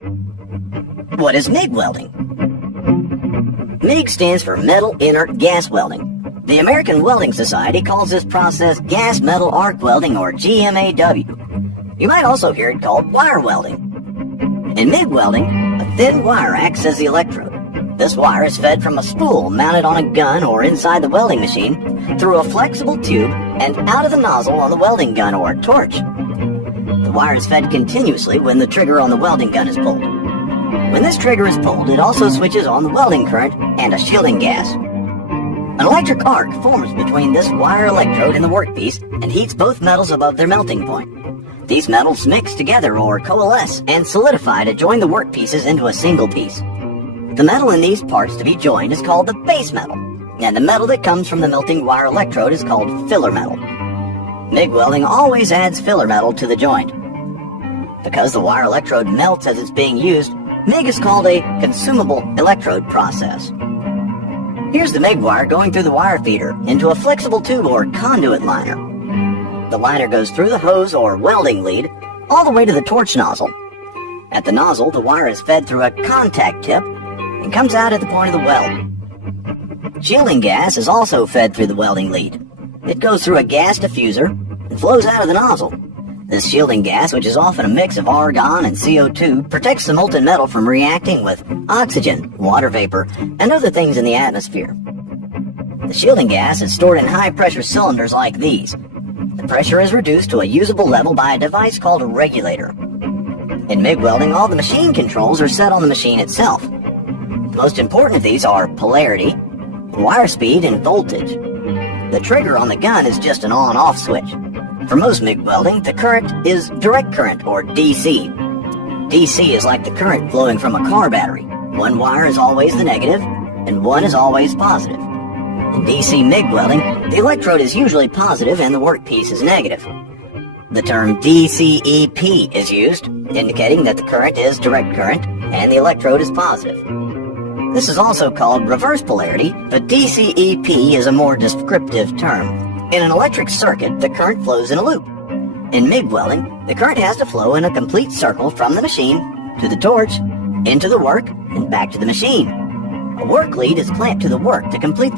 What is MIG welding? MIG stands for Metal Inert Gas Welding. The American Welding Society calls this process gas metal arc welding, or GMAW. You might also hear it called wire welding. In MIG welding, a thin wire acts as the electrode. This wire is fed from a spool mounted on a gun or inside the welding machine through a flexible tube and out of the nozzle on the welding gun or torch. The wire is fed continuously when the trigger on the welding gun is pulled. When this trigger is pulled, it also switches on the welding current and a shielding gas. An electric arc forms between this wire electrode and the workpiece and heats both metals above their melting point. These metals mix together or coalesce and solidify to join the workpieces into a single piece. The metal in these parts to be joined is called the base metal, and the metal that comes from the melting wire electrode is called filler metal. MIG welding always adds filler metal to the joint. Because the wire electrode melts as it's being used, MIG is called a consumable electrode process. Here's the MIG wire going through the wire feeder into a flexible tube or conduit liner. The liner goes through the hose or welding lead all the way to the torch nozzle. At the nozzle, the wire is fed through a contact tip and comes out at the point of the weld. Shielding gas is also fed through the welding lead. It goes through a gas diffuser and flows out of the nozzle. This shielding gas, which is often a mix of argon and CO2, protects the molten metal from reacting with oxygen, water vapor, and other things in the atmosphere. The shielding gas is stored in high-pressure cylinders like these. The pressure is reduced to a usable level by a device called a regulator. In MIG welding, all the machine controls are set on the machine itself. The most important of these are polarity, wire speed, and voltage. The trigger on the gun is just an on-off switch. For most MIG welding, the current is direct current, or DC. DC is like the current flowing from a car battery. One wire is always the negative, and one is always positive. In DC MIG welding, the electrode is usually positive and the workpiece is negative. The term DCEP is used, indicating that the current is direct current and the electrode is positive. This is also called reverse polarity, but DCEP is a more descriptive term. In an electric circuit, the current flows in a loop. In MIG welding, the current has to flow in a complete circle from the machine to the torch, into the work, and back to the machine. A work lead is clamped to the work to complete